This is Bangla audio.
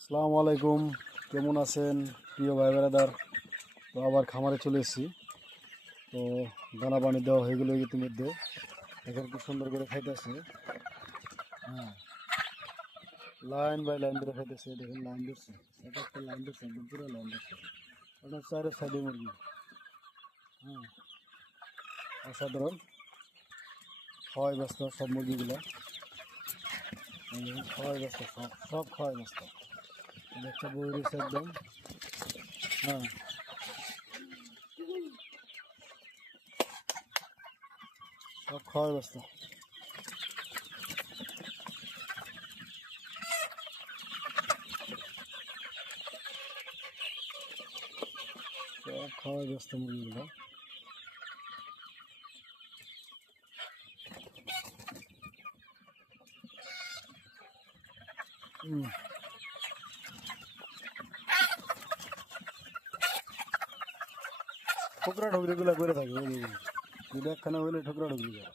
আসসালামু আলাইকুম, কেমন আছেন প্রিয় ভাই বেড়াদার? তো আবার খামারে চলে এসেছি। তো দানা পানি দেওয়া হয়ে গেলো ইতিমধ্যে। এখন খুব সুন্দর করে খাইতেছে। হ্যাঁ, লাইন বাই লাইন ধরে খাইতেছে। দেখুন লাইন ধরছে, এটা একটা লাইন ধরছে, একদম পুরো লাইন ধরছে। ওটা চারের সাইডে মুরগি। হ্যাঁ, অসাধারণ খাওয়াই ব্যস্ত সব মুরগিগুলো। খাওয়াই ব্যস্ত, সব সব খাওয়াই ব্যস্ত। একটা বই রয়েছে একদম। হ্যাঁ, সব খাওয়াই ব্যস্ত। সব খাওয়াই ব্যস্ত মুরগিগুলো। ঠোকরা ঠুকরিগুলো করে থাকে, যদি একখানা হইলে ঠোকরা ঠুকরি করে।